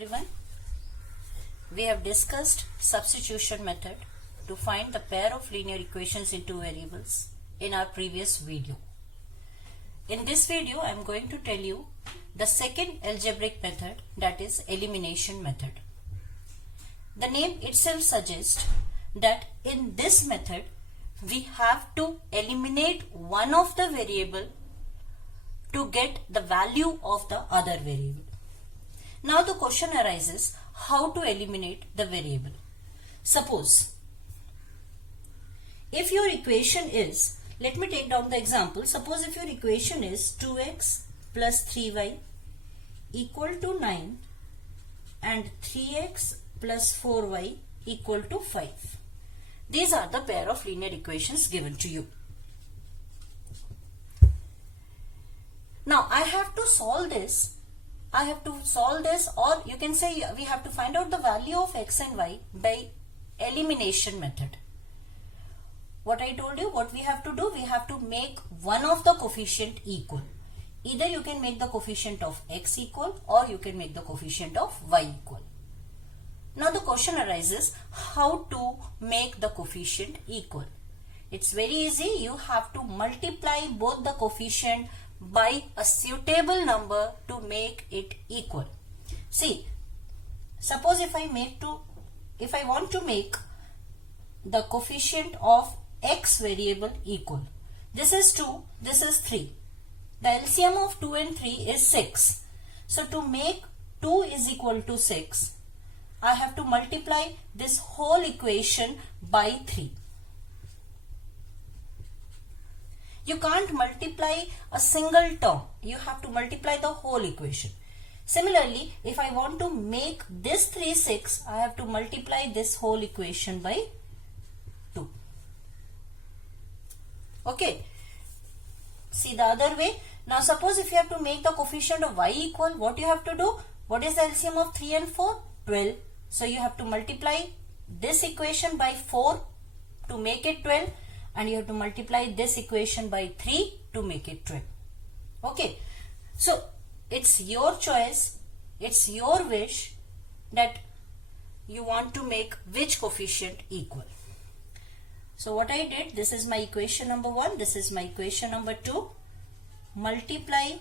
Everyone, we have discussed substitution method to find the pair of linear equations in two variables in our previous video. In this video, I am going to tell you the second algebraic method, that is elimination method. The name itself suggests that in this method we have to eliminate one of the variable to get the value of the other variable. Now the question arises, how to eliminate the variable? Suppose if your equation is, let me take down the example. Suppose if your equation is 2x plus 3y equal to 9 and 3x plus 4y equal to 5. These are the pair of linear equations given to you. Now I have to solve this. Or you can say we have to find out the value of x and y by elimination method. What I told you, what we have to do, we have to make one of the coefficient equal. Either you can make the coefficient of x equal or you can make the coefficient of y equal. Now the question arises, how to make the coefficient equal? It's very easy. You have to multiply both the coefficient by a suitable number to make it equal. See, suppose if I want to make the coefficient of x variable equal, this is 2, this is 3. The LCM of 2 and 3 is 6. So to make 2 is equal to 6, I have to multiply this whole equation by 3. You can't multiply a single term. You have to multiply the whole equation. Similarly, if I want to make this 3 6, I have to multiply this whole equation by 2. Okay. See the other way. Now suppose if you have to make the coefficient of y equal, what you have to do? What is the LCM of 3 and 4? 12. So you have to multiply this equation by 4 to make it 12. And you have to multiply this equation by 3 to make it 12. Okay. So, it's your choice, it's your wish that you want to make which coefficient equal. So, what I did, this is my equation number 1, this is my equation number 2. Multiply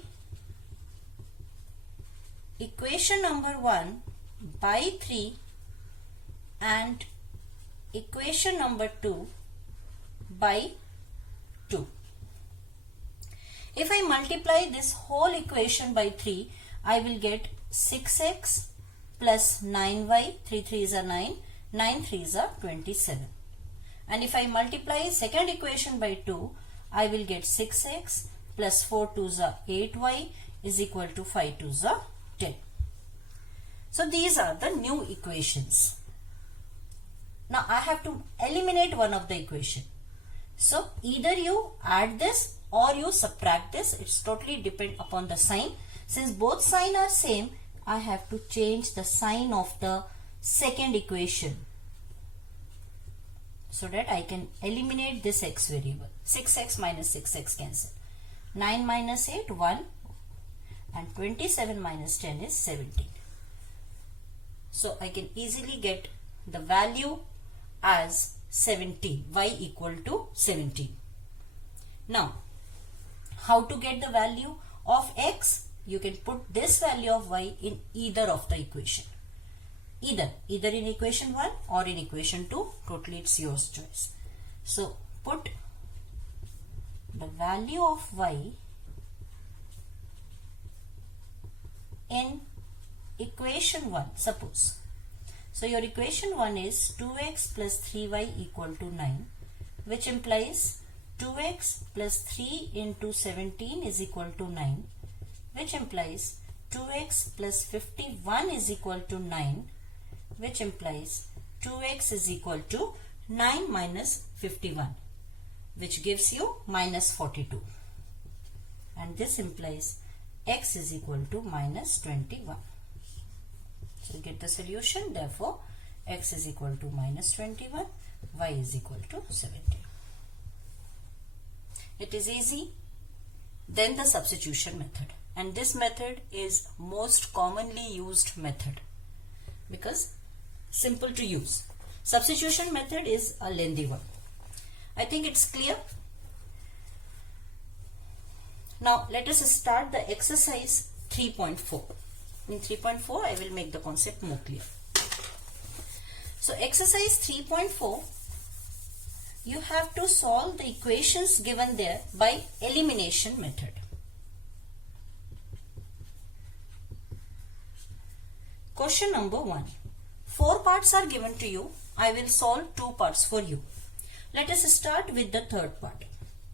equation number 1 by 3 and equation number 2 by 2. If I multiply this whole equation by 3, I will get 6x plus 9y, 3 3s are 9, 9 3s are 27. And if I multiply second equation by 2, I will get 6x plus 4 2s are 8y is equal to 5 2s are 10. So these are the new equations. Now I have to eliminate one of the equation. So either you add this or you subtract this. It's totally depend upon the sign. Since both signs are same, I have to change the sign of the second equation so that I can eliminate this x variable. 6x minus 6x cancel. 9 minus 8, 1, and 27 minus 10 is 17. So I can easily get the value as 17, y equal to 17. Now, how to get the value of x? You can put this value of y in either of the equation. Either in equation 1 or in equation 2, totally it's your choice. So, put the value of y in equation 1, suppose. So your equation 1 is 2x plus 3y equal to 9, which implies 2x plus 3 into 17 is equal to 9, which implies 2x plus 51 is equal to 9, which implies 2x is equal to 9 minus 51, which gives you minus 42. And this implies x is equal to minus 21. So get the solution. Therefore, x is equal to minus 21, y is equal to 17. It is easy. Then the substitution method. And this method is most commonly used method. because simple to use. Substitution method is a lengthy one. I think it's clear. Now let us start the exercise 3.4. In 3.4 I will make the concept more clear. So exercise 3.4, you have to solve the equations given there by elimination method. Question number 1. 4 parts are given to you. I will solve 2 parts for you. Let us start with the third part.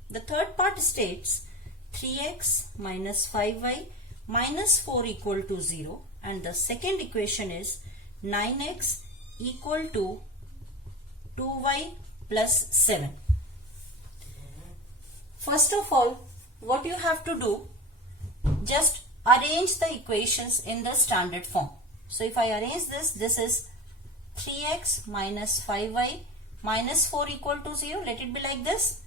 The third part states 3x minus 5y minus 4 equal to 0, and the second equation is 9x equal to 2y plus 7. First of all, what you have to do, just arrange the equations in the standard form. So if I arrange this is 3x minus 5y minus 4 equal to 0. Let it be like this.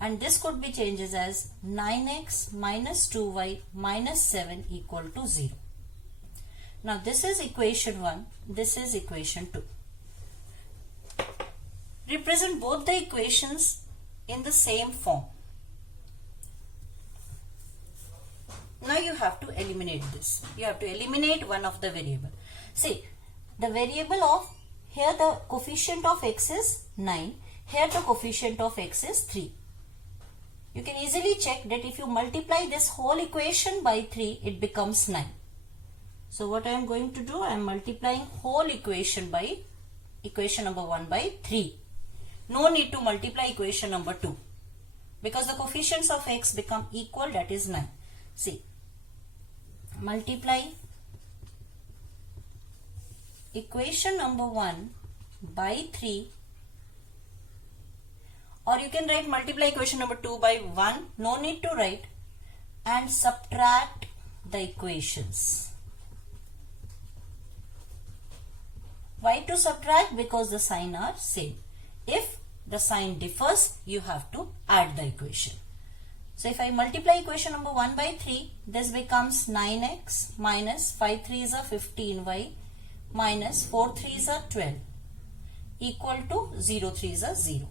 And this could be changes as 9x minus 2y minus 7 equal to 0. Now this is equation 1. This is equation 2. Represent both the equations in the same form. Now you have to eliminate this. You have to eliminate one of the variable. See, the variable of, here the coefficient of x is 9. Here the coefficient of x is 3. You can easily check that if you multiply this whole equation by 3, it becomes 9. So what I am going to do, I am multiplying whole equation by equation number 1 by 3. No need to multiply equation number 2. Because the coefficients of x become equal, that is 9. See, multiply equation number 1 by 3, or you can write multiply equation number 2 by 1, no need to write, and subtract the equations. Why to subtract? Because the sign are same. If the sign differs, you have to add the equation. So if I multiply equation number 1 by 3, this becomes 9x minus 5 3s are 15y minus 4 3s are 12 equal to 0 3s are 0.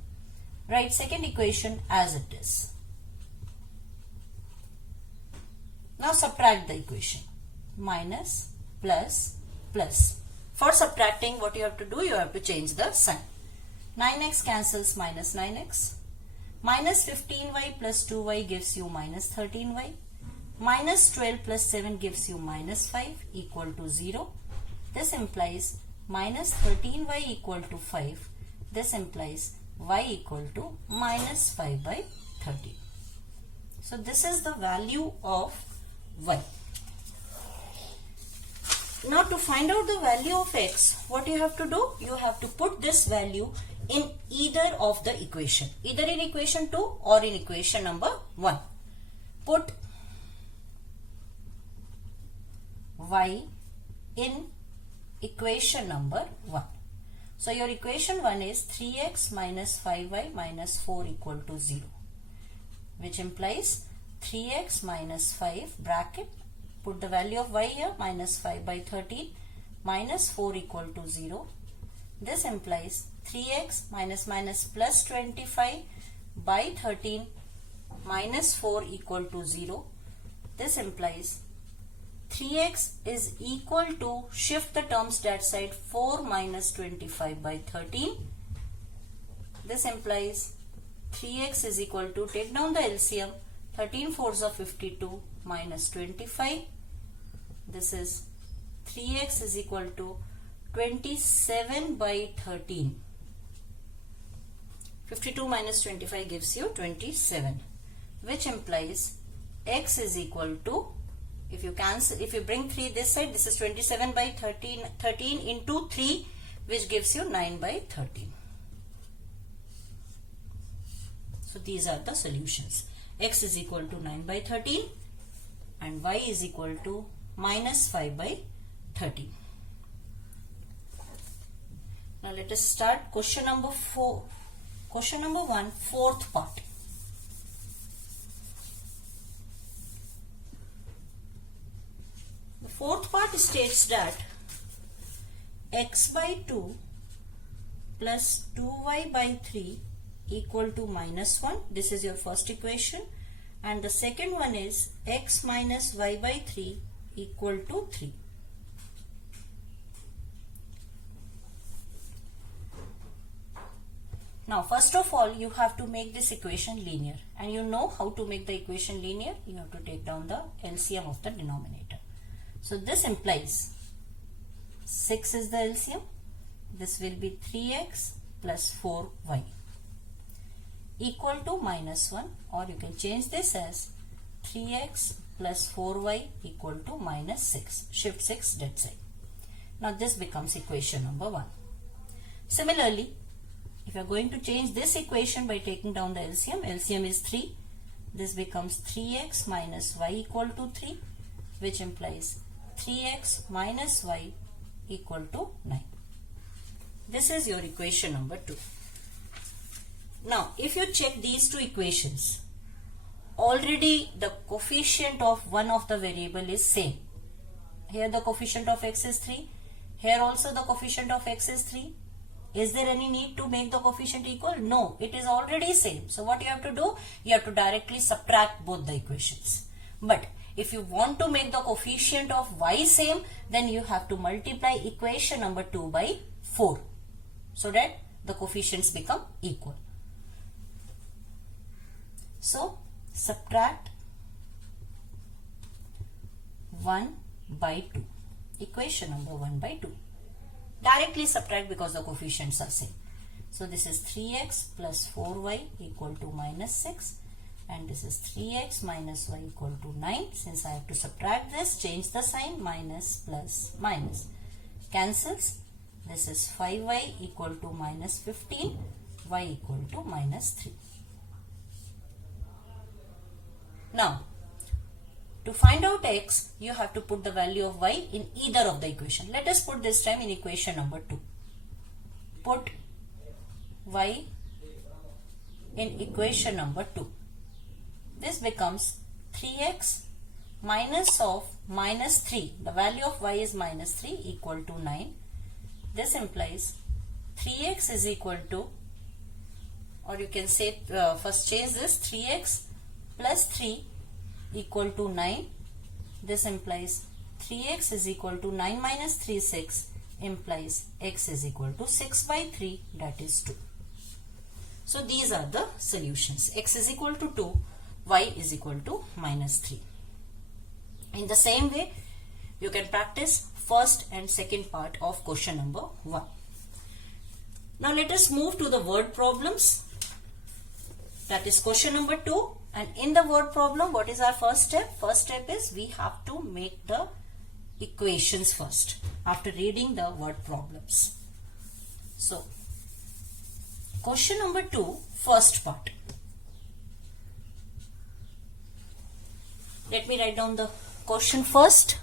Write second equation as it is. Now subtract the equation. Minus, plus, plus. For subtracting, what you have to do, you have to change the sign. 9x cancels minus 9x. Minus 15y plus 2y gives you minus 13y. Minus 12 plus 7 gives you minus 5 equal to 0. This implies minus 13y equal to 5. This implies y equal to minus 5 by 13. So this is the value of y. Now to find out the value of x, what you have to do? You have to put this value in either of the equation. Either in equation 2 or in equation number 1. Put y in equation number 1. So your equation 1 is 3x minus 5y minus 4 equal to 0, which implies 3x minus 5 bracket, put the value of y here, minus 5 by 13 minus 4 equal to 0. This implies 3x minus minus plus 25 by 13 minus 4 equal to 0. This implies 3x is equal to, shift the terms that side, 4 minus 25 by 13. This implies 3x is equal to, take down the LCM, 13 4s are 52 minus 25. This is 3x is equal to 27 by 13. 52 minus 25 gives you 27, which implies x is equal to, if you cancel, if you bring 3 this side, this is 27 by 13 into 3, which gives you 9 by 13. So these are the solutions. X is equal to 9 by 13 and y is equal to minus 5 by 13. Now let us start question number 4. Question number 1, fourth part. The fourth part states that x by 2 plus 2y by 3 equal to minus 1. This is your first equation. And the second one is x minus y by 3 equal to 3. Now first of all you have to make this equation linear, and you know how to make the equation linear. You have to take down the LCM of the denominator. So this implies 6 is the LCM. This will be 3x plus 4y equal to minus 1, or you can change this as 3x plus 4y equal to minus 6. Shift 6 that side. Now this becomes equation number 1. Similarly, if you are going to change this equation by taking down the LCM, LCM is 3. This becomes 3x minus y equal to 3, which implies 3x minus y equal to 9. This is your equation number 2. Now, if you check these two equations, already the coefficient of one of the variable is same. Here the coefficient of x is 3. Here also the coefficient of x is 3. Is there any need to make the coefficient equal? No, it is already same. So what you have to do? You have to directly subtract both the equations. But if you want to make the coefficient of y same, then you have to multiply equation number 2 by 4, so that the coefficients become equal. So subtract 1 by 2, equation number 1 by 2. Directly subtract because the coefficients are same. So this is 3x plus 4y equal to minus 6, and this is 3x minus y equal to 9. Since I have to subtract this, change the sign, minus plus minus. Cancels. This is 5y equal to minus 15, y equal to minus 3. Now, to find out x, you have to put the value of y in either of the equation. Let us put this time in equation number 2. Put y in equation number 2. This becomes 3x minus of minus 3. The value of y is minus 3 equal to 9. This implies 3x is equal to, or you can say first change this, 3x plus 3 equal to 9. This implies 3x is equal to 9 minus 3, 6, implies x is equal to 6 by 3, that is 2. So these are the solutions. X is equal to 2, y is equal to minus 3. In the same way, you can practice first and second part of question number 1. Now let us move to the word problems. That is question number 2. And in the word problem, what is our first step? First step is we have to make the equations first after reading the word problems. So, question number 2, first part. Let me write down the question first.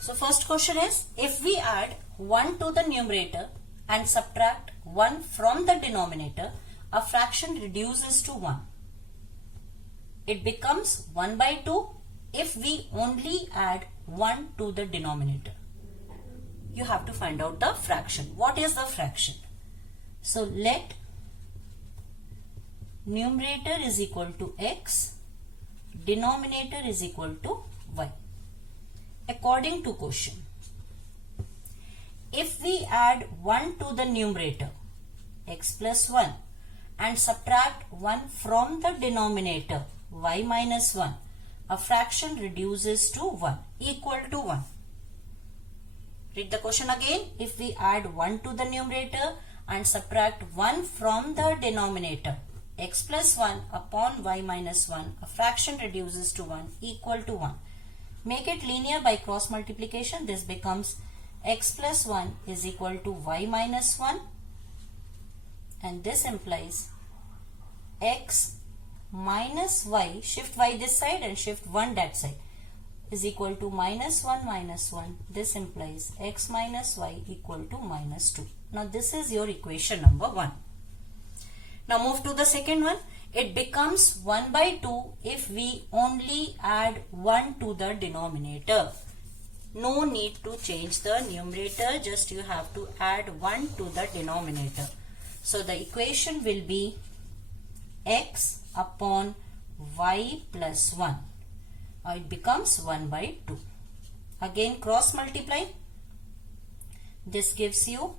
So, first question is, if we add 1 to the numerator and subtract 1 from the denominator, a fraction reduces to 1. It becomes 1 by 2 if we only add 1 to the denominator. You have to find out the fraction. What is the fraction? So let numerator is equal to x, denominator is equal to y. According to question, if we add 1 to the numerator, x plus 1, and subtract 1 from the denominator, y minus 1, a fraction reduces to 1, equal to 1. Read the question again. If we add 1 to the numerator and subtract 1 from the denominator, x plus 1 upon y minus 1, a fraction reduces to 1, equal to 1. Make it linear by cross multiplication. This becomes x plus 1 is equal to y minus 1, and this implies x minus y, shift y this side and shift 1 that side, is equal to minus 1 minus 1. This implies x minus y equal to minus 2. Now this is your equation number 1. Now move to the second one. It becomes 1 by 2 if we only add 1 to the denominator. No need to change the numerator, just you have to add 1 to the denominator. So the equation will be x upon y plus 1. It becomes 1 by 2. Again cross multiply. This gives you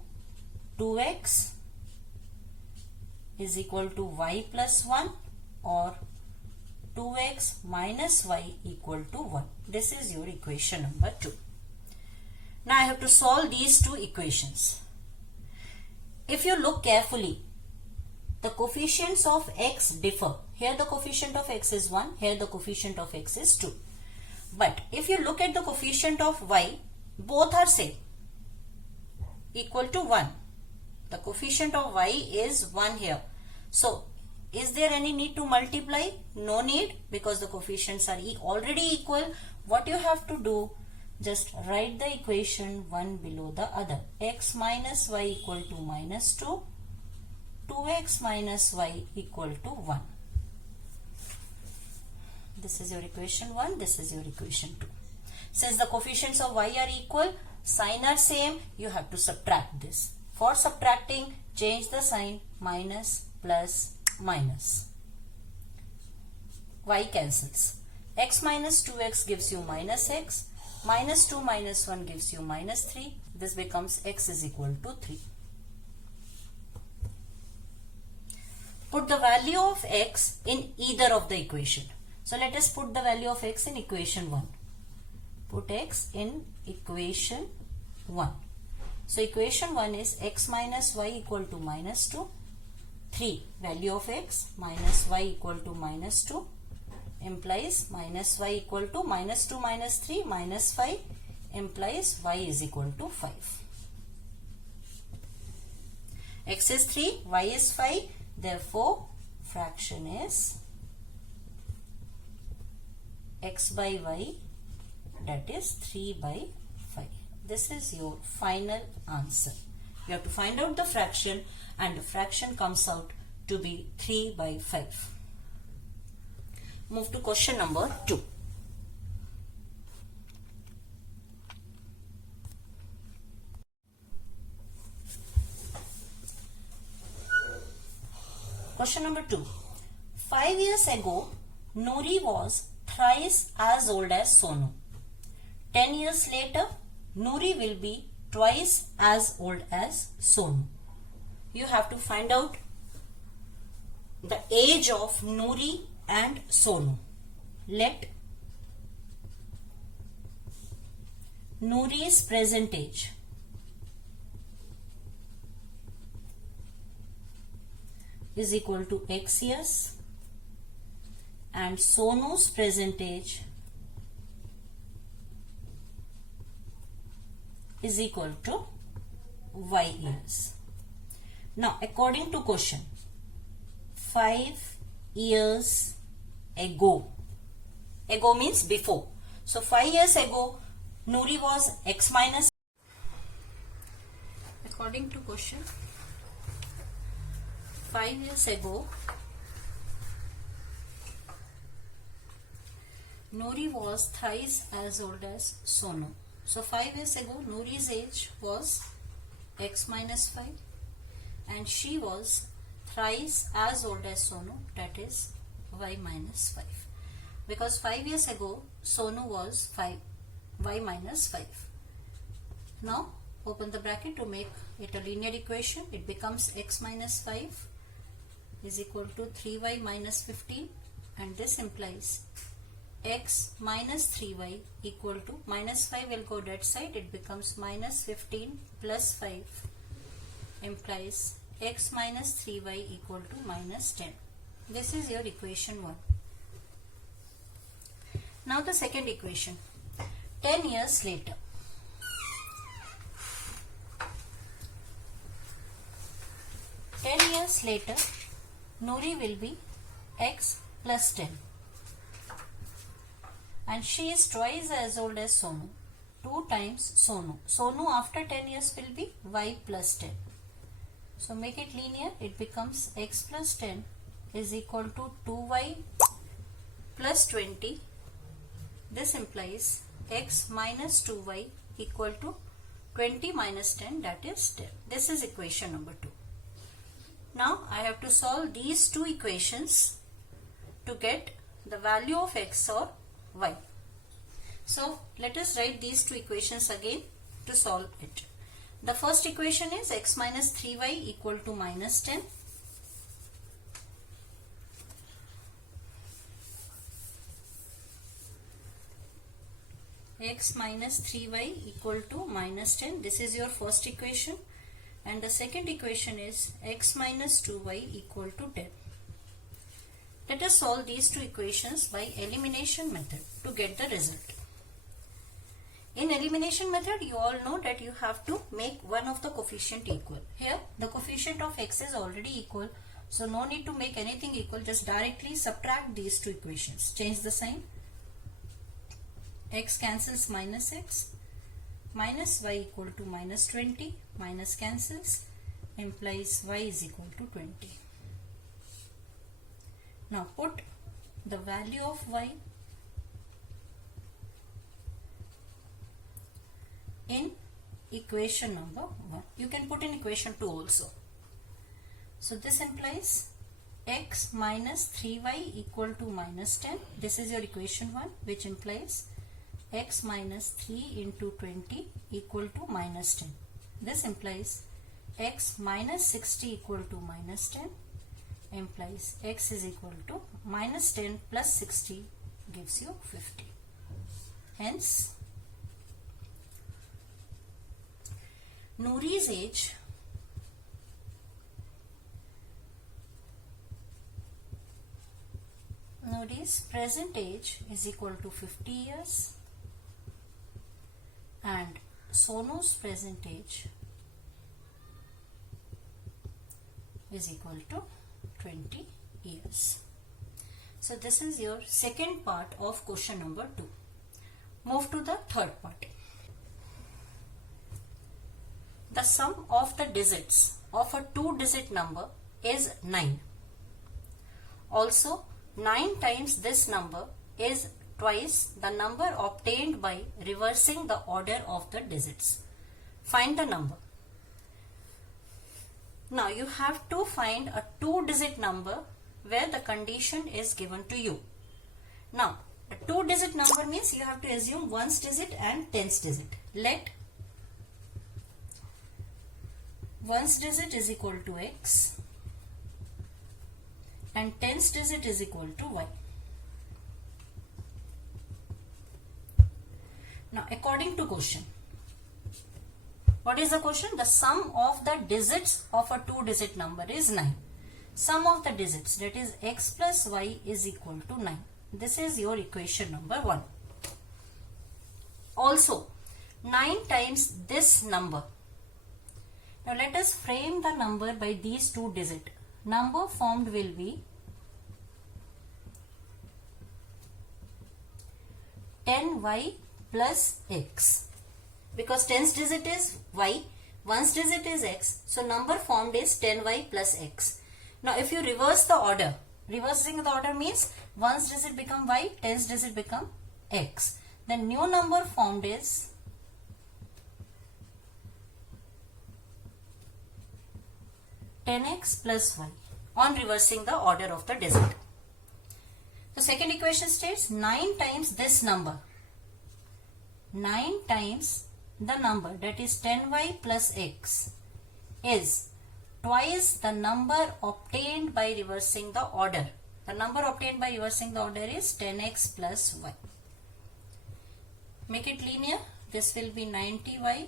2x is equal to y plus 1 or 2x minus y equal to 1. This is your equation number 2. Now I have to solve these two equations. If you look carefully, the coefficients of x differ. Here the coefficient of x is 1, here the coefficient of x is 2. But if you look at the coefficient of y, both are same, equal to 1. The coefficient of y is 1 here. So, is there any need to multiply? No need, because the coefficients are already equal. What you have to do, just write the equation one below the other. X minus y equal to minus 2. 2x minus y equal to 1. This is your equation 1. This is your equation 2. Since the coefficients of y are equal, sign are same, you have to subtract this. For subtracting, change the sign, minus, plus, minus. Y cancels. X minus 2x gives you minus x. Minus 2 minus 1 gives you minus 3. This becomes x is equal to 3. Put the value of x in either of the equation. So let us put the value of x in equation 1. Put x in equation 1. So equation 1 is x minus y equal to minus 2. 3. Value of x minus y equal to minus 2 implies minus y equal to minus 2 minus 3 minus 5 implies y is equal to 5. X is 3, y is 5. Therefore, fraction is x by y, that is 3 by 5. This is your final answer. You have to find out the fraction and the fraction comes out to be 3 by 5. Move to question number 2. Question number 2. 5 years ago, Nuri was thrice as old as Sonu. 10 years later, Nuri will be twice as old as Sonu. You have to find out the age of Nuri and Sonu. Let Nuri's present age is equal to x years and Sonu's present age is equal to y years. Now according to question, 5 years ago, ago means before. So 5 years ago Nuri was x minus. According to question, 5 years ago Nuri was thrice as old as Sonu. So 5 years ago Nuri's age was x minus 5 and she was thrice as old as Sonu, that is y minus 5. Because 5 years ago Sonu was 5, y minus 5. Now open the bracket to make it a linear equation. It becomes x minus 5 is equal to 3y minus 15 and this implies x minus 3y equal to minus 5 will go that side, it becomes minus 15 plus 5 implies x minus 3y equal to minus 10. This is your equation 1. Now the second equation. 10 years later. 10 years later, Nuri will be x plus 10. And she is twice as old as Sonu. 2 times Sonu. Sonu after 10 years will be y plus 10. So make it linear. It becomes x plus 10 is equal to 2y plus 20. This implies x minus 2y equal to 20 minus 10, that is 10. This is equation number 2. Now I have to solve these two equations to get the value of x or y. So let us write these two equations again to solve it. The first equation is x minus 3y equal to minus 10. X minus 3y equal to minus 10. This is your first equation. And the second equation is x minus 2y equal to 10. Let us solve these two equations by elimination method to get the result. In elimination method, you all know that you have to make one of the coefficient equal. Here, the coefficient of x is already equal. So, no need to make anything equal. Just directly subtract these two equations. Change the sign. X cancels minus x. Minus y equal to minus 20. Minus cancels. Implies y is equal to 20. Now, put the value of y in equation number 1. You can put in equation 2 also. So this implies x minus 3y equal to minus 10. This is your equation 1, which implies x minus 3 into 20 equal to minus 10. This implies x minus 60 equal to minus 10, implies x is equal to minus 10 plus 60 gives you 50. Hence, Noori's age Noori's present age is equal to 50 years and Sonu's present age is equal to 20 years. So this is your second part of question number 2. Move to the third part. The sum of the digits of a 2-digit number is 9. Also, 9 times this number is twice the number obtained by reversing the order of the digits. Find the number. Now, you have to find a 2-digit number where the condition is given to you. Now, a 2-digit number means you have to assume 1's digit and 10's digit. Let 1's digit is equal to x and 10's digit is equal to y. Now, according to question, what is the question? The sum of the digits of a 2-digit number is 9. Sum of the digits, that is x plus y, is equal to 9. This is your equation number 1. Also, 9 times this number. Now, let us frame the number by these 2 digits. Number formed will be 10y plus x. Because 10's digit is y, 1's digit is x. So, number formed is 10y plus x. Now, if you reverse the order, reversing the order means 1's digit become y, 10's digit become x. The new number formed is 10x plus y on reversing the order of the digit. The second equation states 9 times this number. 9 times the number, that is 10y plus x, is twice the number obtained by reversing the order. The number obtained by reversing the order is 10x plus y. Make it linear. This will be 90y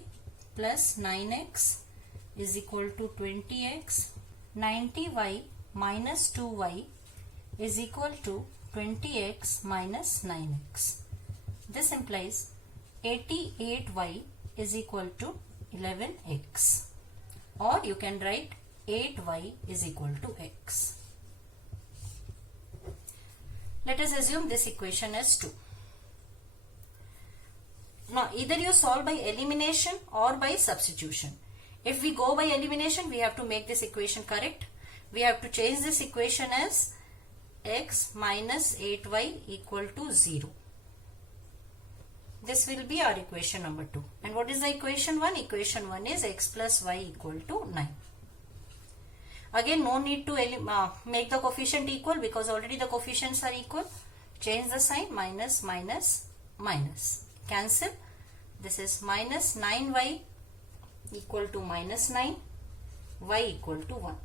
plus 9x is equal to 20x. 90y minus 2y is equal to 20x minus 9x. This implies 88y is equal to 11x, or you can write 8y is equal to x. Let us assume this equation as 2. Now, either you solve by elimination or by substitution. If we go by elimination, we have to make this equation correct. we have to change this equation as x minus 8y equal to 0. This will be our equation number 2. And what is the equation 1? Equation 1 is x plus y equal to 9. Again, no need to make the coefficient equal because already the coefficients are equal. Change the sign, minus, minus, minus. Cancel. This is minus 9y equal to minus 9, y equal to 1.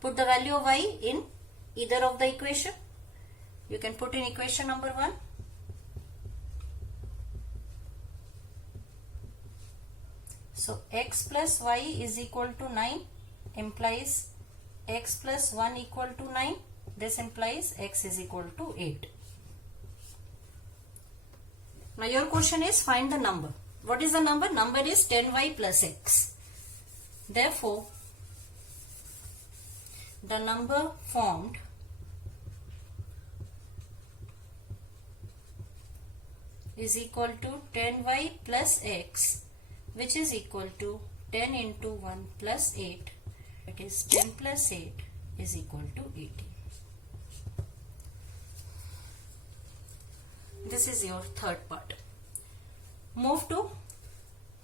Put the value of y in either of the equation. You can put in equation number 1. So x plus y is equal to 9 implies x plus 1 equal to 9. This implies x is equal to 8. Now your question is find the number. What is the number? Number is 10y plus x. Therefore, the number formed is equal to 10y plus x, which is equal to 10 into 1 plus 8. It is 10 plus 8 is equal to 18. This is your third part. Move to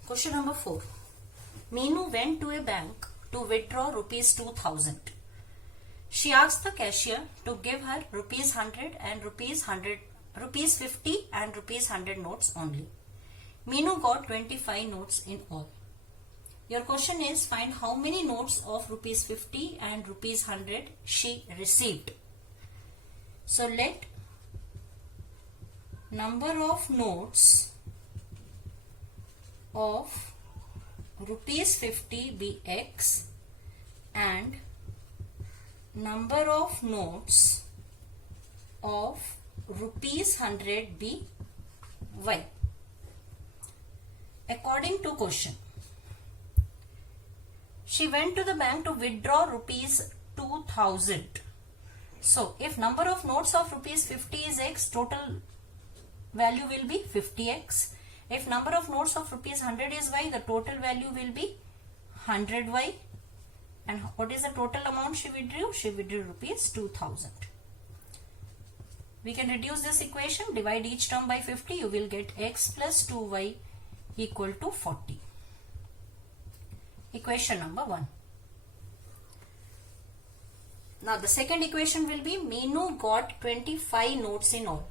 question number 4. Meenu went to a bank to withdraw rupees 2000. She asked the cashier to give her rupees 100 and rupees 50 and rupees 100 notes only. Meenu got 25 notes in all. Your question is find how many notes of rupees 50 and rupees 100 she received. So let number of notes of rupees 50 be x and number of notes of rupees 100 be y. According to question, she went to the bank to withdraw rupees 2000. So if number of notes of rupees 50 is x, total value will be 50x. If number of notes of rupees 100 is y, the total value will be 100y. And what is the total amount she withdrew? She withdrew rupees 2000. We can reduce this equation, divide each term by 50, you will get x plus 2y equal to 40. Equation number 1. Now the second equation will be Meenu got 25 notes in all.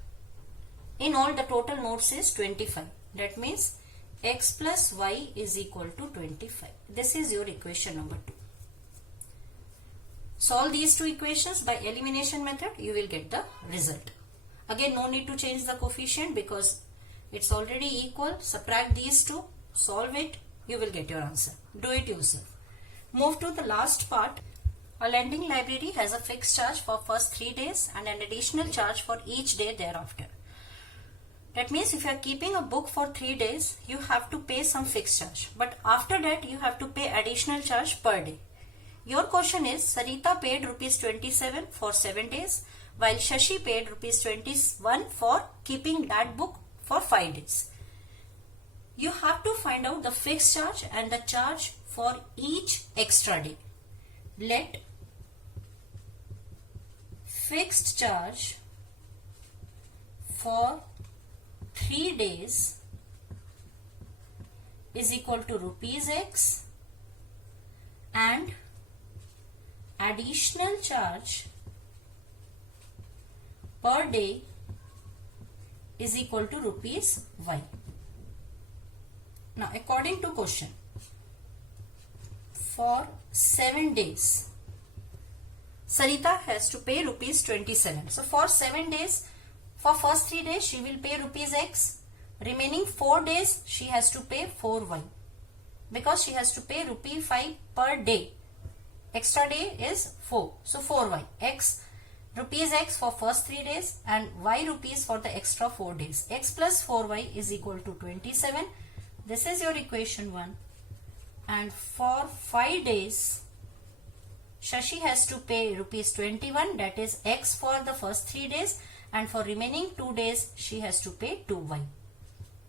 In all the total notes is 25. That means x plus y is equal to 25. This is your equation number 2. Solve these two equations by elimination method, you will get the result. Again, no need to change the coefficient because it's already equal. Subtract these two, solve it, you will get your answer. Do it yourself. Move to the last part. A lending library has a fixed charge for first 3 days and an additional charge for each day thereafter. That means if you are keeping a book for 3 days, you have to pay some fixed charge. But after that, you have to pay additional charge per day. Your question is, Sarita paid rupees 27 for 7 days, while Shashi paid rupees 21 for keeping that book for 5 days. You have to find out the fixed charge and the charge for each extra day. Let fixed charge for 3 days is equal to rupees x and additional charge per day is equal to rupees y. Now according to question, for 7 days Sarita has to pay rupees 27. So for 7 days, for first 3 days she will pay rupees x, remaining 4 days she has to pay 4y because she has to pay rupee 5 per day. Extra day is 4, so 4y. X, rupees x for first 3 days and y rupees for the extra 4 days. X plus 4y is equal to 27. This is your equation 1. And for 5 days Shashi has to pay rupees 21, that is x for the first 3 days, and for remaining 2 days she has to pay 2y.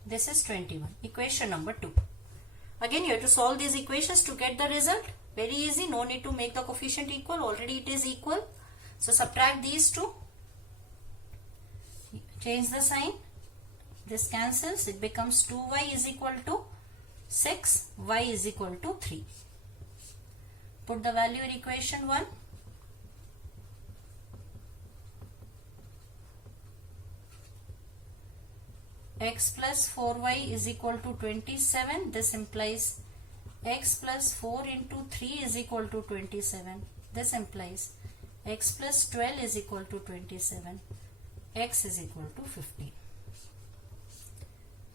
This is 21. Equation number 2. Again you have to solve these equations to get the result. Very easy, no need to make the coefficient equal, already it is equal. So subtract these two, change the sign, this cancels, it becomes 2y is equal to 6, y is equal to 3. Put the value in equation 1. X plus 4y is equal to 27. This implies x plus 4 into 3 is equal to 27. This implies x plus 12 is equal to 27. X is equal to 15.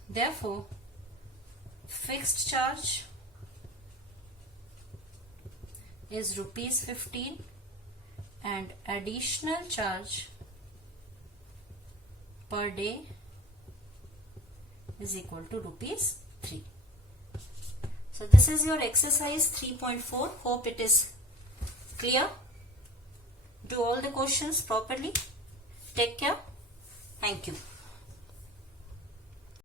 Therefore, fixed charge is rupees 15 and additional charge per day is equal to rupees 3. So this is your exercise 3.4. Hope it is clear. Do all the questions properly. Take care. Thank you.